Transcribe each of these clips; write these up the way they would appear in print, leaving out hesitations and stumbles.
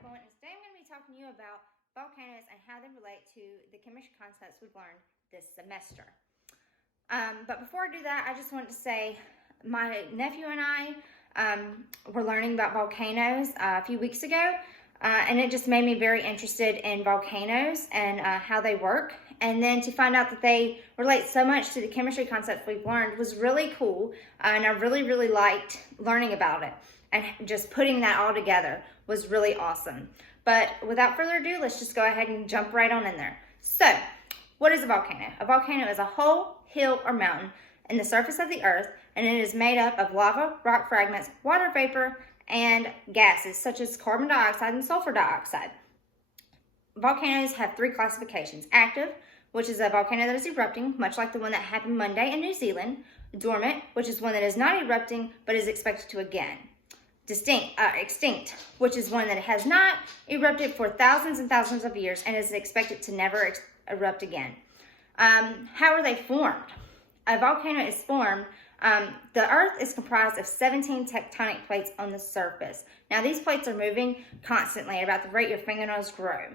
everyone, and today I'm going to be talking to you about volcanoes and how they relate to the chemistry concepts we've learned this semester. But before I do that, I just wanted to say my nephew and I were learning about volcanoes a few weeks ago, and it just made me very interested in volcanoes and how they work. And then to find out that they relate so much to the chemistry concepts we've learned was really cool, and I really liked learning about it. And just putting that all together was really awesome. But without further ado, let's just go ahead and jump right on in there. So, what is a volcano? A volcano is a hole, hill, or mountain in the surface of the earth, and it is made up of lava, rock fragments, water vapor, and gases such as carbon dioxide and sulfur dioxide. Volcanoes have three classifications: active, which is a volcano that is erupting, much like the one that happened Monday in New Zealand; dormant, which is one that is not erupting but is expected to again; extinct, which is one that has not erupted for thousands and thousands of years and is expected to never erupt again. How are they formed? A volcano is formed, the earth is comprised of 17 tectonic plates on the surface. Now these plates are moving constantly at about the rate your fingernails grow.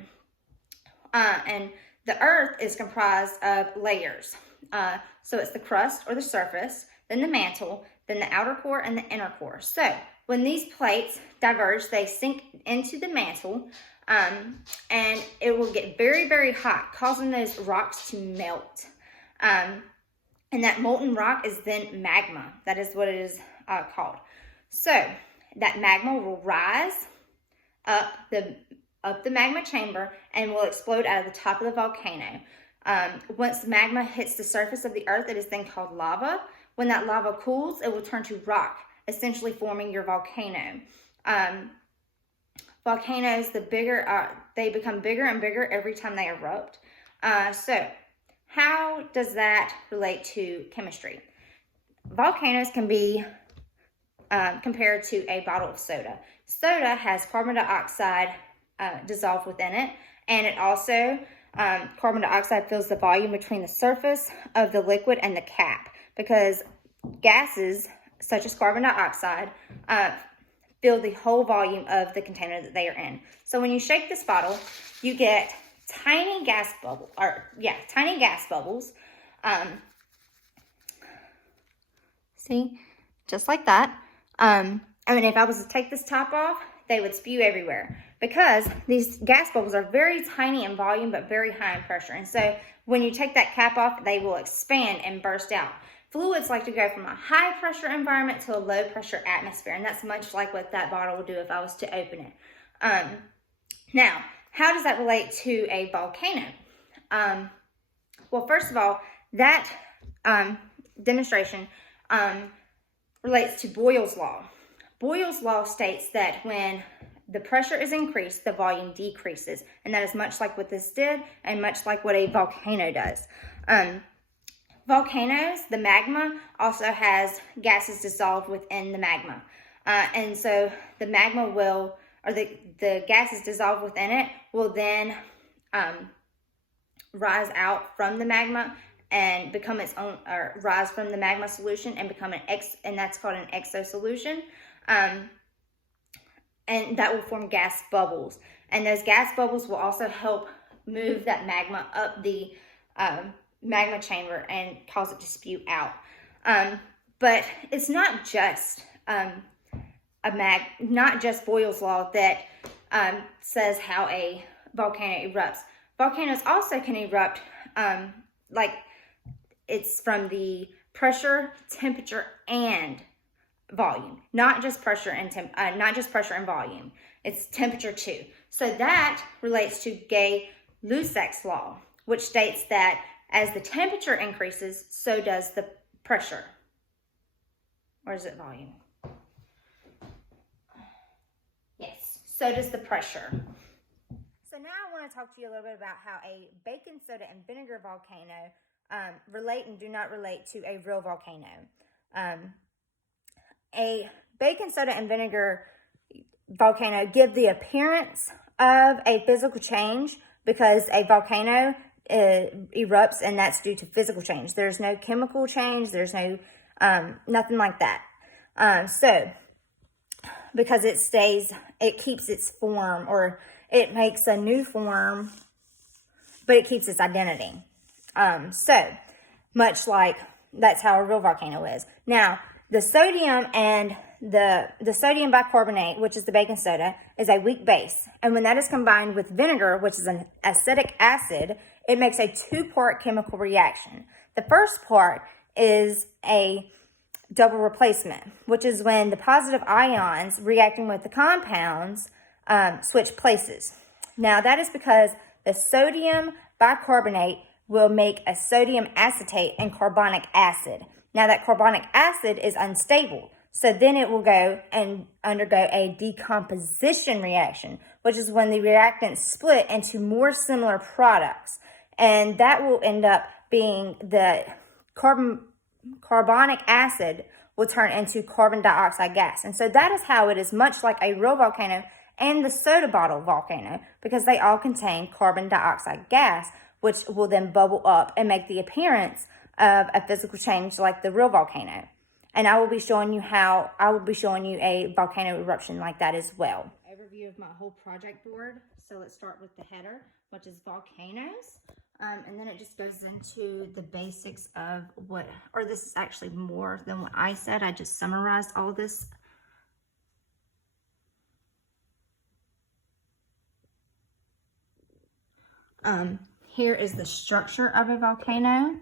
And the earth is comprised of layers. So it's the crust or the surface, then the mantle, then the outer core, and the inner core. So when these plates diverge, they sink into the mantle, and it will get very hot, causing those rocks to melt. And that molten rock is then magma. That is what it is called. So that magma will rise up the magma chamber and will explode out of the top of the volcano. Once magma hits the surface of the earth, it is then called lava. When that lava cools, it will turn to rock, essentially forming your volcano. Volcanoes, they become bigger and bigger every time they erupt. So how does that relate to chemistry? Volcanoes can be compared to a bottle of soda. Soda has carbon dioxide dissolved within it, and it also, carbon dioxide fills the volume between the surface of the liquid and the cap, because gases such as carbon dioxide fill the whole volume of the container that they are in. So when you shake this bottle, you get tiny gas bubbles. See, just like that. If I was to take this top off, they would spew everywhere, because these gas bubbles are very tiny in volume but very high in pressure. And so when you take that cap off, they will expand and burst out. Fluids like to go from a high pressure environment to a low pressure atmosphere, and that's much like what that bottle would do if I was to open it. Now, how does that relate to a volcano? Well, first of all, that demonstration relates to Boyle's law. Boyle's law states that when the pressure is increased, the volume decreases, and that is much like what this did and much like what a volcano does. Volcanoes, the magma, also has gases dissolved within the magma. And so the magma will, or the gases dissolved within it will then rise out from the magma and become its own, or rise from the magma solution and become and that's called an exo solution. And that will form gas bubbles. And those gas bubbles will also help move that magma up the magma chamber and cause it to spew out. But it's not just not just Boyle's law that says how a volcano erupts. Volcanoes also can erupt like it's from the pressure, temperature, and volume. Not just pressure and volume. It's temperature too. So that relates to Gay-Lussac's law, which states that as the temperature increases, so does the pressure. Or is it volume? Yes, so does the pressure. So now I want to talk to you a little bit about how a baking soda and vinegar volcano relate and do not relate to a real volcano. A baking soda and vinegar volcano give the appearance of a physical change because a volcano erupts, and that's due to physical change. There's no chemical change. There's no nothing like that. So because it keeps its form, or it makes a new form, but it keeps its identity. So much like that's how a real volcano is. Now, the sodium and the sodium bicarbonate, which is the baking soda, is a weak base. And when that is combined with vinegar, which is an acetic acid, it makes a two-part chemical reaction. The first part is a double replacement, which is when the positive ions reacting with the compounds switch places. Now, that is because the sodium bicarbonate will make a sodium acetate and carbonic acid. Now, that carbonic acid is unstable, so then it will go and undergo a decomposition reaction, which is when the reactants split into more similar products. And that will end up being the carbonic acid will turn into carbon dioxide gas. And so that is how it is much like a real volcano and the soda bottle volcano, because they all contain carbon dioxide gas, which will then bubble up and make the appearance of a physical change like the real volcano. And I will be showing you a volcano eruption like that as well. Overview of my whole project board. So let's start with the header, which is volcanoes. And then it just goes into the basics of this is actually more than what I said. I just summarized all this. Here is the structure of a volcano.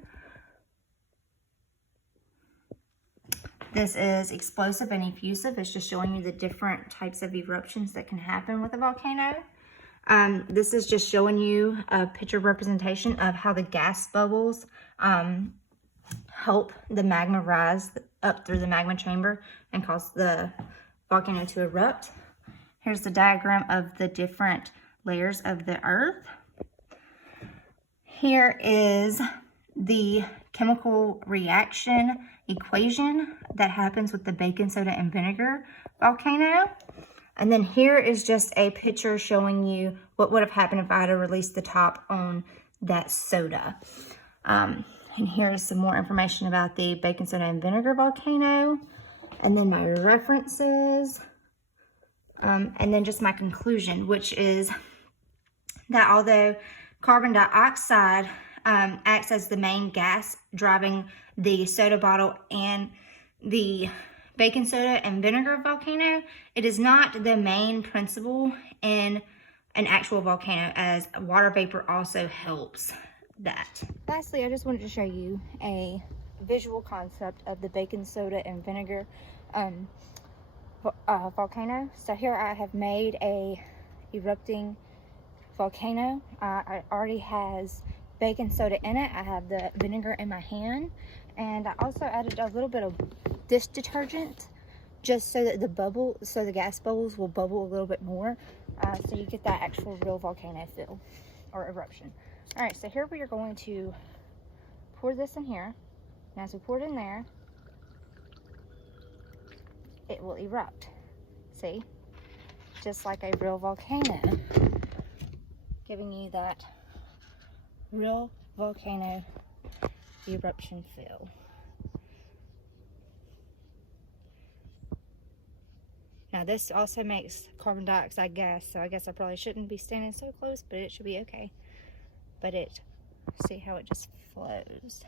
This is explosive and effusive. It's just showing you the different types of eruptions that can happen with a volcano. This is just showing you a picture representation of how the gas bubbles help the magma rise up through the magma chamber and cause the volcano to erupt. Here's the diagram of the different layers of the earth. Here is the chemical reaction equation that happens with the baking soda and vinegar volcano. And then here is just a picture showing you what would have happened if I had to release the top on that soda. And here is some more information about the baking soda and vinegar volcano. And then my references. And then just my conclusion, which is that although carbon dioxide acts as the main gas driving the soda bottle and the baking soda and vinegar volcano, it is not the main principle in an actual volcano, as water vapor also helps that. Lastly, I just wanted to show you a visual concept of the baking soda and vinegar volcano. So here I have made a erupting volcano. It already has baking soda in it. I have the vinegar in my hand, and I also added a little bit of dish detergent just so that the gas bubbles will bubble a little bit more, so you get that actual real volcano feel or eruption. All right, so here we are going to pour this in here. Now, as we pour it in there, it will erupt. See, just like a real volcano, giving you that real volcano eruption feel. Now, this also makes carbon dioxide gas, so I guess I probably shouldn't be standing so close, but it should be okay. But see how it just flows.